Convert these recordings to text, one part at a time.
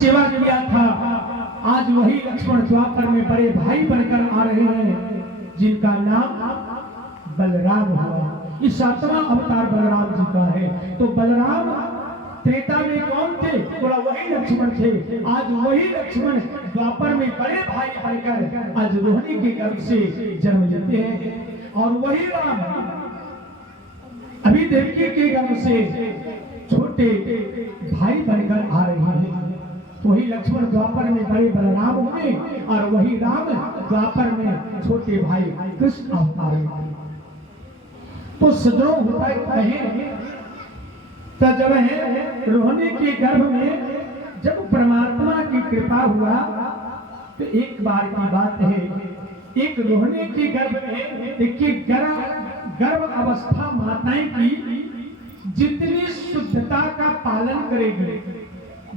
सेवा किया था, आज वही लक्ष्मण द्वापर में बड़े भाई बनकर आ रहे हैं, जिनका नाम बलराम हुआ। ये 7वां अवतार बलराम जी का है। तो बलराम त्रेता में कौन थे? बोला वही लक्ष्मण थे। आज वही लक्ष्मण द्वापर में बड़े भाई बनकर आज रोहिणी के गर्भ से जन्म लेते हैं, और वही राम अभी देवकी के गर्भ से छोटे भाई बनकर आ रहे हैं। वही लक्ष्मण द्वापर में बड़े बलराम हुए, और वही राम द्वापर में छोटे भाई कृष्ण अवतार हुए। तो सजनो होता कहे तो जब है रोहिणी के गर्भ में जब परमात्मा की कृपा हुआ, तो एक बार की बात है, एक रोहिणी के गर्भ में देखिए गर्भ अवस्था माताएं की जितनी शुद्धता का पालन करेगी,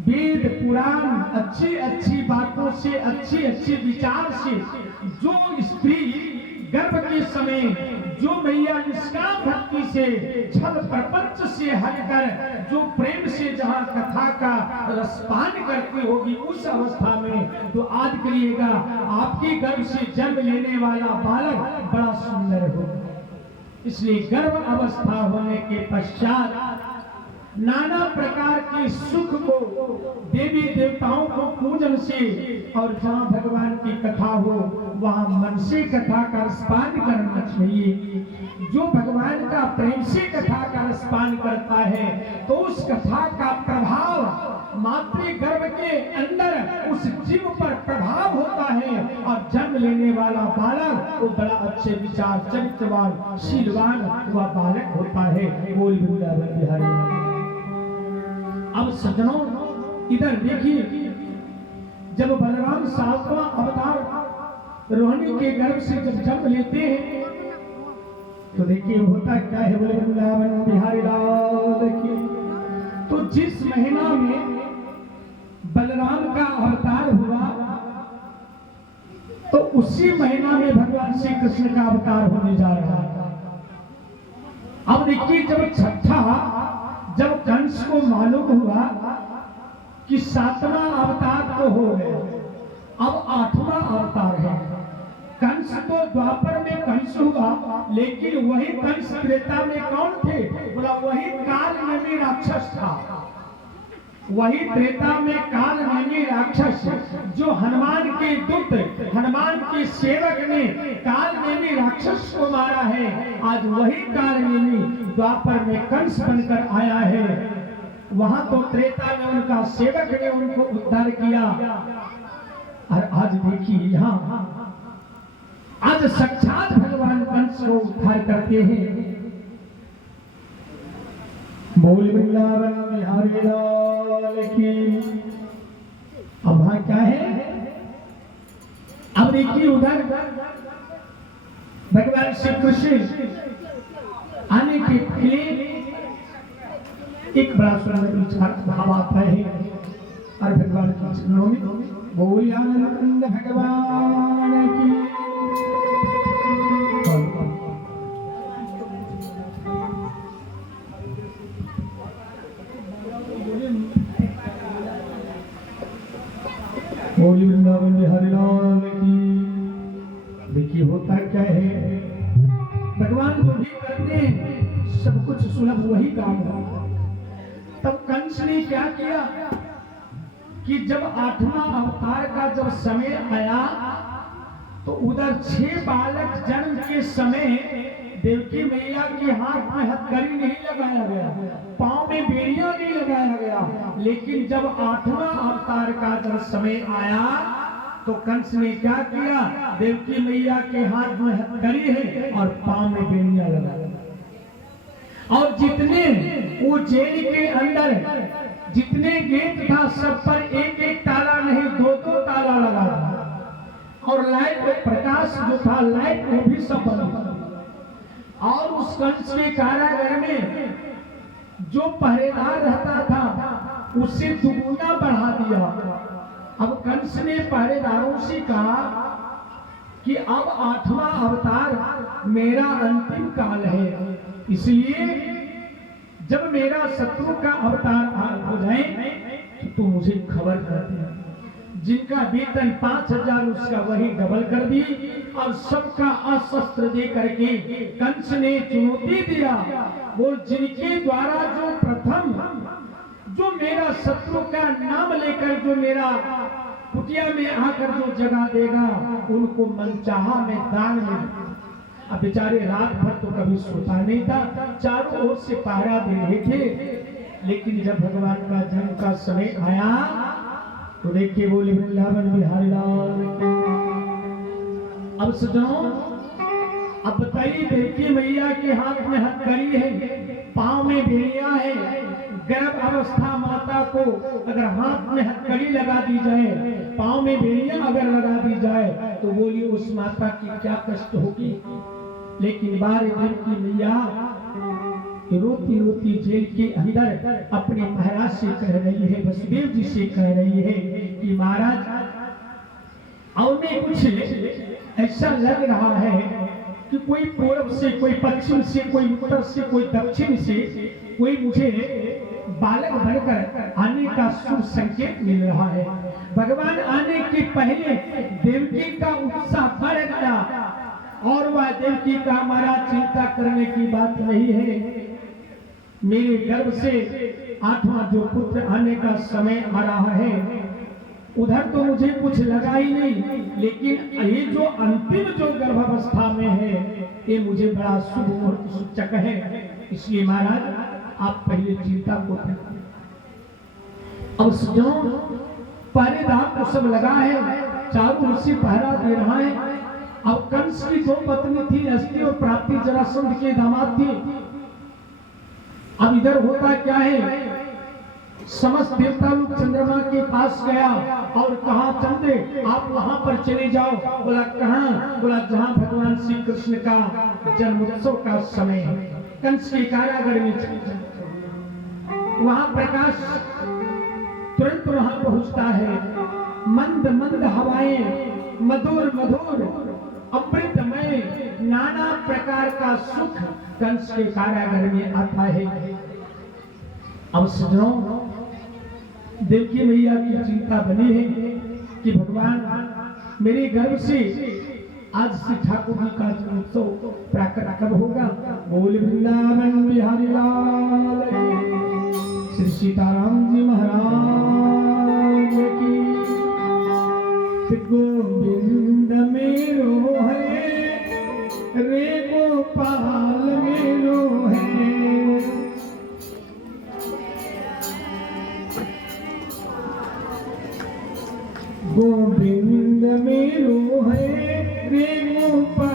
वेद पुराण अच्छी अच्छी बातों से अच्छे अच्छे विचार से जो स्त्री गर्भ के समय जो मैया निष्काम भक्ति से छल प्रपंच से हटकर जो प्रेम से जहाँ कथा का रसपान करती होगी, उस अवस्था में तो आज करिएगा आपके गर्भ से जन्म लेने वाला बालक बड़ा सुंदर होगा। इसलिए गर्भ अवस्था होने के पश्चात नाना प्रकार के सुख को देवी देवताओं को पूजन से, और जहाँ भगवान की कथा हो वहाँ मन से कथा का रसपान करना चाहिए। जो भगवान का प्रेम से कथा का रसपान करता है तो उस कथा का प्रभाव मातृ गर्भ के अंदर उस जीव पर प्रभाव होता है, और जन्म लेने वाला बालक वो बड़ा अच्छे विचार चरित्रवान शीलवान हुआ बालक होता है। बोल वृंदावन बिहारी। अब सज्जनों इधर देखिए, जब बलराम 7वां अवतार रोहिणी के गर्भ से जब जन्म लेते हैं, तो देखिए होता क्या है। बोले वृंदावन बिहारी लाल। देखिए तो जिस महीना में बलराम का अवतार हुआ, तो उसी महीना में भगवान श्री कृष्ण का अवतार होने जा रहा है। अब देखिए जब कंस को मालूम हुआ कि 7वां अवतार तो हो गया, अब 8वां अवतार है। कंस तो द्वापर में कंस हुआ, लेकिन वही कंस त्रेता में कौन थे? बोला वही काल नामी राक्षस था। वही त्रेता में काल नामी राक्षस जो हनुमान के दूत हनुमान के सेवक ने काल नामी राक्षस को मारा है, आज वही काल नामी द्वापर में कंस बनकर आया है। वहां तो त्रेता में उनका सेवक ने उनको उद्धार किया, और आज देखिए यहाँ आज साक्षात भगवान कंस को उद्धार करते हैं। बोल वृंदावन बिहारी लाल की। अब वहां क्या है? अब देखिए उधर भगवान श्री कृष्ण आने के पहले एक बड़ा सुंदर भाव आता है, और भगवान की चरणों में बोल आनंद भगवान की। बोल वृंदावन बिहारी लाल की। देखिए होता क्या है, भगवान जो भी करते हैं सब कुछ सुलभ वही काम है। तब कंस ने क्या किया कि जब 8वां अवतार का जब समय आया, तो उधर 6 बालक जन्म के समय देवकी मैया के हाथ में हथकड़ी नहीं लगाया गया, पांव में बेड़ियां नहीं लगाया गया। लेकिन जब 8वां अवतार का जब समय आया, तो कंस ने क्या किया? देवकी मैया के हाथ में हथकड़ी है और पांव में बेड़ियां लगाया, और जितने वो जेल के अंदर जितने गेट था सब पर एक एक ताला नहीं 2-2 ताला लगा था, और लाइट प्रकाश जो था लाइट वो भी सब बंद। और उस कंस के कारागार में जो पहरेदार रहता था उससे दुगुना बढ़ा दिया। अब कंस ने पहरेदारों से कहा कि अब 8वां अवतार मेरा अंतिम काल है, इसलिए जब मेरा शत्रु का अवतार हो जाए तो तू मुझे खबर कर दे। जिनका वेतन 5,000 उसका वही डबल कर दी और सबका अस्त्र दे करके कंस ने चुनौती दिया, बोल जिनके द्वारा जो प्रथम जो मेरा शत्रु का नाम लेकर जो मेरा कुटिया में आकर जो जगह देगा उनको मनचाहा में दान में। अब बेचारे रात भर तो कभी सोता नहीं था, चारों ओर से पहरा दे रहे थे। लेकिन जब भगवान का जन्म का समय आया तो देखिए बोले वृंदावन बिहारी लाल। अब सजाओ, अब बताइए देवकी मैया के हाथ में हथकड़ी है, पांव में भेड़िया है। गर्भ अवस्था माता को अगर हाथ में हथकड़ी लगा दी जाए, पांव में भेड़िया अगर लगा दी जाए तो बोलिए उस माता की क्या कष्ट होगी। लेकिन बार देवकी मैया रोती रोती जेल के अंदर अपने महाराज से कह रही है, वसुदेव जी से कह रही है कि महाराज अब में कुछ ऐसा लग रहा है कि कोई पूर्व से, कोई पश्चिम से, कोई उत्तर से, कोई दक्षिण से कोई मुझे बालक बनकर आने का शुभ संकेत मिल रहा है। भगवान आने के पहले देवकी का उत्साह बढ़ गया और वह देवकी का हमारा चिंता करने की बात नहीं है। मेरे गर्भ से 8वां जो पुत्र आने का समय आ रहा है, उधर तो मुझे कुछ लगा ही नहीं, लेकिन ये जो अंतिम जो गर्भावस्था में है ये मुझे बड़ा शुभ और सूचक है। इसलिए महाराज आप पहले चिंता को अब जो पहरेदार को सब लगा है, चारों ओर से पहरा दे रहा है। अब कंस की दो पत्नी थी, अस्थि और प्राप्ति जरासंध के दामाद थे। अब इधर होता क्या है, समस्त देवता लोग चंद्रमा के पास गया और कहा चंद्र आप वहां पर चले जाओ। बोला कहां? बोला जहां भगवान श्री कृष्ण का जन्मोत्सव का समय है। कंस के कारागार में वहां प्रकाश तुरंत वहां पहुंचता है। मंद मंद हवाएं, मधुर मधुर अमृतमय नाना प्रकार का सुख कंस के कारागार में आता है। अब सुनो, देवकी मैया की चिंता बनी है कि भगवान मेरे गर्भ से आज से ठाकुर जी का जन्मोत्सव प्राकट कब होगा। बोल वृंदावन बिहारी लाल श्री सीताराम जी महाराज की। गोविंद मेरो है रे गोपाल मेरो है, गोविंद मेरो है रे गोपाल